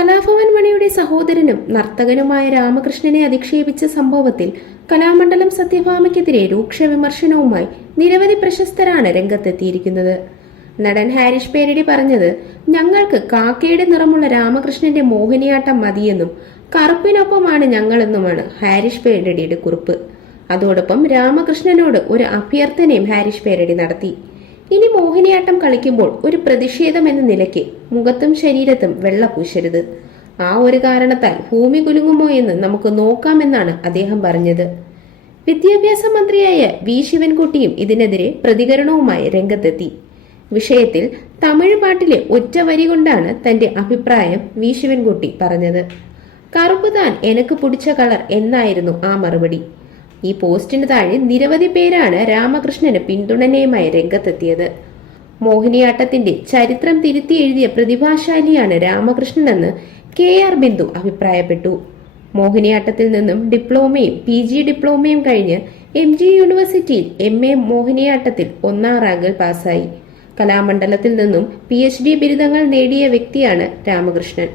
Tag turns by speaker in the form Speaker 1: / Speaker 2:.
Speaker 1: കലാഭവൻ മണിയുടെ സഹോദരനും നർത്തകനുമായ രാമകൃഷ്ണനെ അധിക്ഷേപിച്ച സംഭവത്തിൽ കലാമണ്ഡലം സത്യഭാമയ്ക്കെതിരെ രൂക്ഷ വിമർശനവുമായി നിരവധി പ്രശസ്തരാണ് രംഗത്തെത്തിയിരിക്കുന്നത്. നടൻ ഹാരിഷ് പേരടി പറഞ്ഞത് ഞങ്ങൾക്ക് കാക്കയുടെ നിറമുള്ള രാമകൃഷ്ണന്റെ മോഹിനിയാട്ടം മതിയെന്നും കറുപ്പിനൊപ്പമാണ് ഞങ്ങളെന്നുമാണ് ഹാരിഷ് പേരടിയുടെ കുറിപ്പ്. അതോടൊപ്പം രാമകൃഷ്ണനോട് ഒരു അഭ്യർത്ഥനയും ഹാരിഷ് പേരടി നടത്തി. ഇനി മോഹിനിയാട്ടം കളിക്കുമ്പോൾ ഒരു പ്രതിഷേധം എന്ന നിലയ്ക്ക് മുഖത്തും ശരീരത്തും വെള്ള പൂശരുത്. ആ ഒരു കാരണത്താൽ ഭൂമി കുലുങ്ങുമോ എന്ന് നമുക്ക് നോക്കാമെന്നാണ് അദ്ദേഹം പറഞ്ഞത്. വിദ്യാഭ്യാസ മന്ത്രിയായ വി. ശിവൻകുട്ടിയും ഇതിനെതിരെ പ്രതികരണവുമായി രംഗത്തെത്തി. വിഷയത്തിൽ തമിഴ് പാട്ടിലെ ഒറ്റ വരി കൊണ്ടാണ് തന്റെ അഭിപ്രായം വി. ശിവൻകുട്ടി പറഞ്ഞത്. കറുപ്പ് താൻ എനക്ക് പിടിച്ച കളർ എന്നായിരുന്നു ആ മറുപടി. ഈ പോസ്റ്റിന് താഴെ നിരവധി പേരാണ് രാമകൃഷ്ണന് പിന്തുണനയുമായി രംഗത്തെത്തിയത്. മോഹിനിയാട്ടത്തിന്റെ ചരിത്രം തിരുത്തി എഴുതിയ പ്രതിഭാശാലിയാണ് രാമകൃഷ്ണനെന്ന് കെ ആർ ബിന്ദു അഭിപ്രായപ്പെട്ടു. മോഹിനിയാട്ടത്തിൽ നിന്നും ഡിപ്ലോമയും പി ജി ഡിപ്ലോമയും കഴിഞ്ഞ് എം ജി യൂണിവേഴ്സിറ്റിയിൽ എം എ മോഹിനിയാട്ടത്തിൽ ഒന്നാം റാങ്കിൽ പാസ്സായി. കലാമണ്ഡലത്തിൽ നിന്നും പി എച്ച് ഡി ബിരുദങ്ങൾ നേടിയ വ്യക്തിയാണ് രാമകൃഷ്ണൻ.